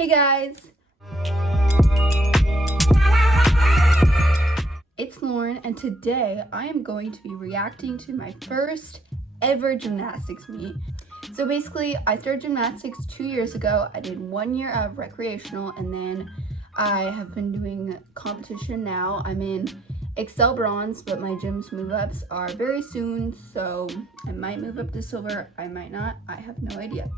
Hey guys! It's Lauren, and today I am going to be reacting to my first ever gymnastics meet. So basically, I started gymnastics 2 years ago. I did 1 year of recreational, and then I have been doing competition now. I'm in Excel Bronze, but my gym's move-ups are very soon, so I might move up to silver, I might not, I have no idea.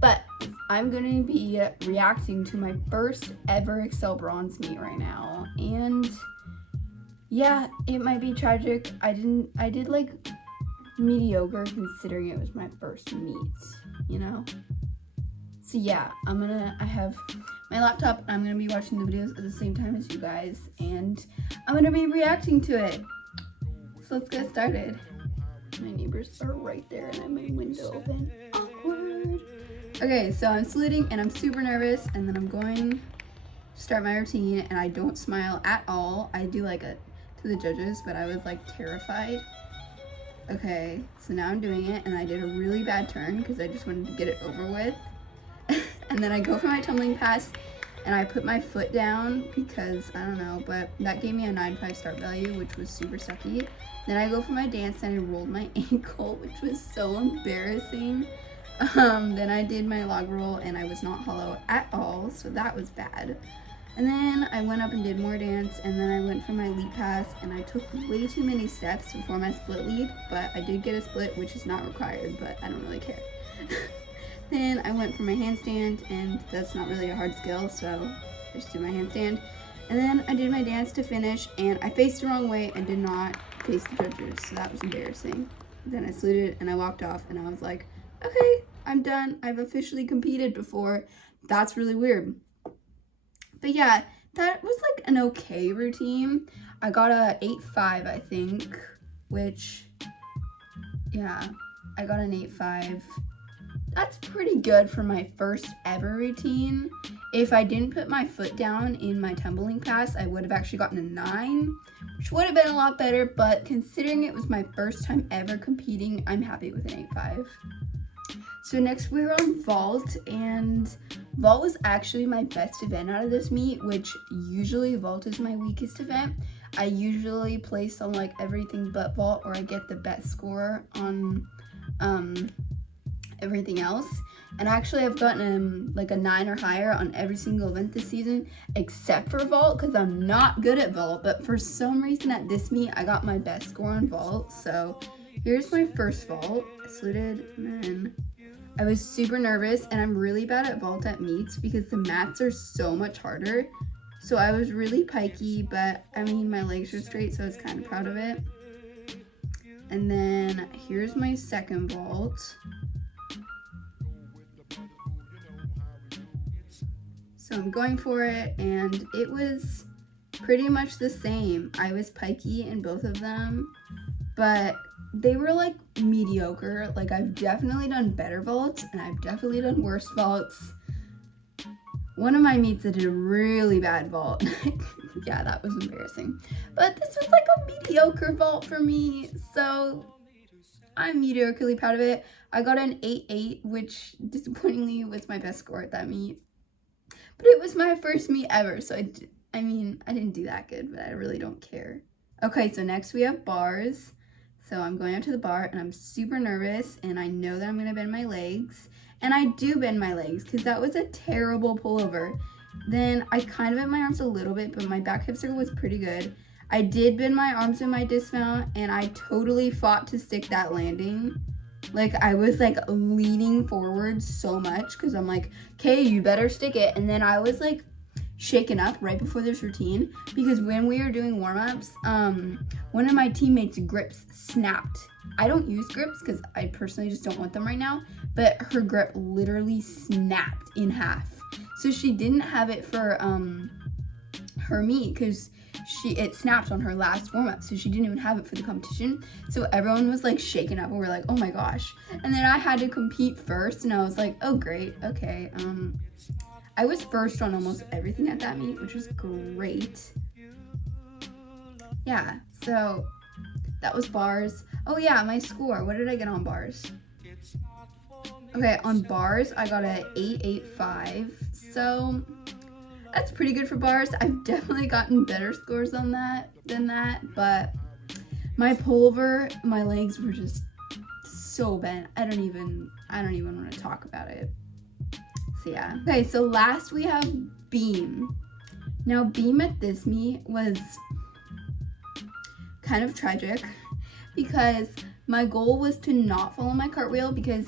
But I'm going to be reacting to my first ever Excel Bronze meet right now, and yeah, it might be tragic. I did like mediocre considering it was my first meet, you know? So yeah, I have my laptop, I'm gonna be watching the videos at the same time as you guys, and I'm gonna be reacting to it. So let's get started. My neighbors are right there and I have my window open. Awkward. Okay, so I'm saluting and I'm super nervous, and then I'm going to start my routine, and I don't smile at all. I do like it to the judges, but I was like terrified. Okay, so now I'm doing it, and I did a really bad turn because I just wanted to get it over with. And then I go for my tumbling pass, and I put my foot down because, I don't know, but that gave me a 9.5 start value, which was super sucky. Then I go for my dance, and I rolled my ankle, which was so embarrassing. Then I did my log roll, and I was not hollow at all, so that was bad. And then I went up and did more dance, and then I went for my leap pass, and I took way too many steps before my split leap, but I did get a split, which is not required, but I don't really care. Then I went for my handstand, and that's not really a hard skill, so I just did my handstand. And then I did my dance to finish, and I faced the wrong way and did not face the judges, so that was embarrassing. Then I saluted, and I walked off, and I was like, okay, I'm done. I've officially competed before. That's really weird. But yeah, that was like an okay routine. I got a 8.5, I think, which, yeah, I got an 8.5. That's pretty good for my first ever routine. If I didn't put my foot down in my tumbling pass, I would have actually gotten a 9, which would have been a lot better, but considering it was my first time ever competing, I'm happy with an 8.5. So next we're on vault, and vault was actually my best event out of this meet, which usually vault is my weakest event. I usually place on like everything but vault, or I get the best score on everything else. And actually I've gotten like a 9 or higher on every single event this season except for vault, because I'm not good at vault, but for some reason at this meet I got my best score on vault. So here's my first vault. I saluted, and then I was super nervous, and I'm really bad at vault at meets because the mats are so much harder. So I was really pikey, but I mean, my legs are straight, so I was kind of proud of it. And then here's my second vault. So I'm going for it, and it was pretty much the same. I was pikey in both of them, but they were like mediocre. Like, I've definitely done better vaults, and I've definitely done worse vaults. One of my meets I did a really bad vault. Yeah, that was embarrassing. But this was like a mediocre vault for me, so I'm mediocrely proud of it. I got an 8.8, which disappointingly was my best score at that meet. But it was my first meet ever, so I didn't do that good, but I really don't care. Okay, so next we have bars. So I'm going up to the bar, and I'm super nervous, and I know that I'm going to bend my legs. And I do bend my legs because that was a terrible pullover. Then I kind of bent my arms a little bit, but my back hip circle was pretty good. I did bend my arms in my dismount, and I totally fought to stick that landing. Like, I was like leaning forward so much because I'm like, okay, you better stick it. And then I was like shaken up right before this routine because when we were doing warm-ups, one of my teammates' grips snapped. I don't use grips because I personally just don't want them right now, but her grip literally snapped in half. So she didn't have it for her meet because it snapped on her last warm-up, so she didn't even have it for the competition. So everyone was like shaken up, and we're like, oh my gosh. And then I had to compete first, and I was like, oh great, okay. I was first on almost everything at that meet, which was great. Yeah, so that was bars. Oh yeah, my score. What did I get on bars? Okay, on bars, I got a 885. So that's pretty good for bars. I've definitely gotten better scores on that than that, but my pullover, my legs were just so bent. I don't even want to talk about it. So yeah. Okay, so last we have beam. Now beam at this meet was kind of tragic because my goal was to not fall on my cartwheel, because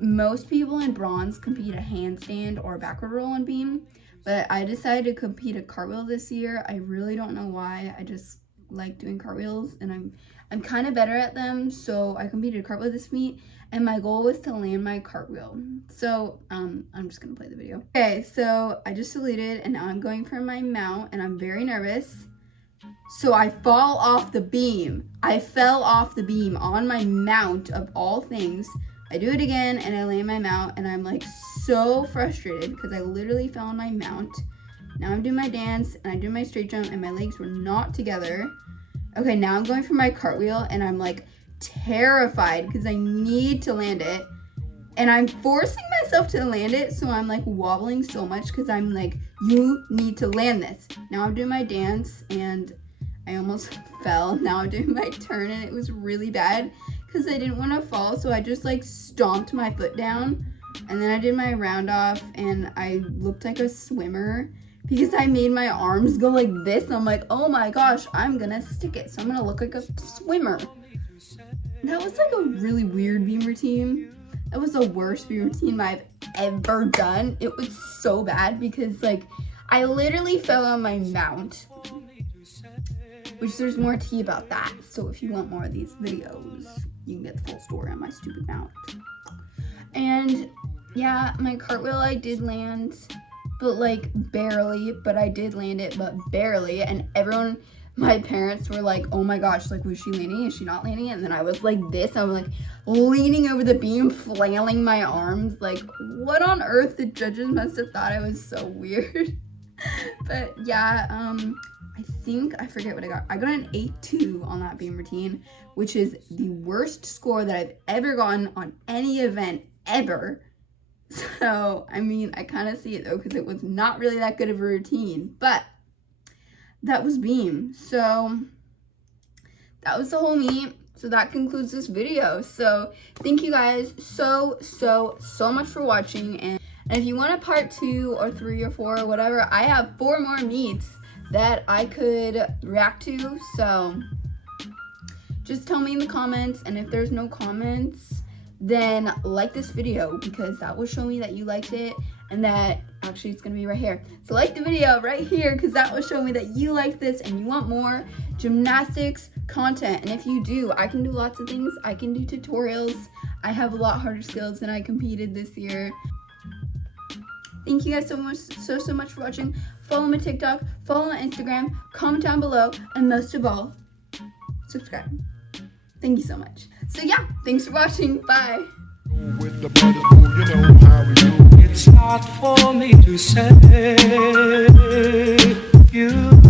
most people in bronze compete a handstand or a backward roll on beam, but I decided to compete a cartwheel this year. I really don't know why. I just like doing cartwheels, and I'm kind of better at them, so I competed a cartwheel this meet, and my goal was to land my cartwheel. So I'm just gonna play the video. Okay, so I just saluted, and now I'm going for my mount, and I'm very nervous. So I fall off the beam. I fell off the beam on my mount of all things. I do it again and I land my mount, and I'm like so frustrated because I literally fell on my mount. Now I'm doing my dance and I do my straight jump and my legs were not together. Okay, now I'm going for my cartwheel and I'm like terrified because I need to land it. And I'm forcing myself to land it, so I'm like wobbling so much because I'm like, you need to land this. Now I'm doing my dance and I almost fell. Now I'm doing my turn and it was really bad because I didn't want to fall, so I just like stomped my foot down, and then I did my round off and I looked like a swimmer because I made my arms go like this. I'm like, oh my gosh, I'm gonna stick it, so I'm gonna look like a swimmer. That was like a really weird beam routine. That was the worst beam routine I've ever done. It was so bad because like I literally fell on my mount, which there's more tea about that. So if you want more of these videos, you can get the full story on my stupid mount. And yeah, my cartwheel I did land, but like barely, but I did land it, but barely. And everyone, my parents were like, oh my gosh, like, was she landing? Is she not landing it? And then I was like this, I was like leaning over the beam, flailing my arms. Like, what on earth? The judges must have thought I was so weird. But yeah, I forget what I got. I got an 8.2 on that beam routine, which is the worst score that I've ever gotten on any event ever. So, I mean, I kind of see it though, because it was not really that good of a routine, but that was beam. So that was the whole meet. So that concludes this video. So thank you guys so much for watching. And if you want a part 2 or 3 or 4 or whatever, I have 4 more meets that I could react to. So just tell me in the comments, and if there's no comments, then like this video, because that will show me that you liked it, and that actually it's gonna be right here. So like the video right here, because that will show me that you like this and you want more gymnastics content. And if you do, I can do lots of things. I can do tutorials. I have a lot harder skills than I competed this year. Thank you guys so much for watching. Follow my TikTok, follow my Instagram, comment down below, and most of all, subscribe. Thank you so much. So yeah, thanks for watching. Bye. With the brothers, you know how we do. It's hard for me to say you